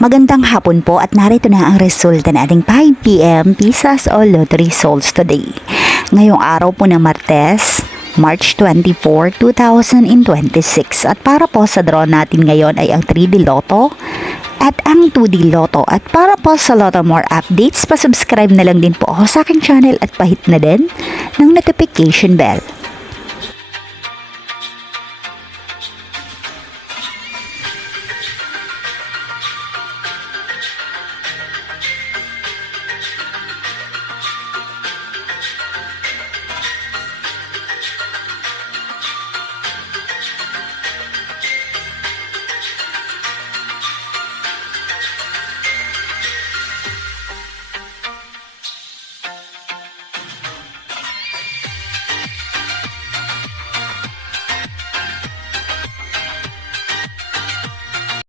Magandang hapon po at narito na ang resulta ng ating 5pm Pisas o Lotto results today. Ngayong araw po ng Martes, March 24, 2026. At para po sa draw natin ngayon ay ang 3D Lotto at ang 2D Lotto. At para po sa Lotto more updates, pa-subscribe na lang din po ako sa aking channel at pahit na din ng notification bell.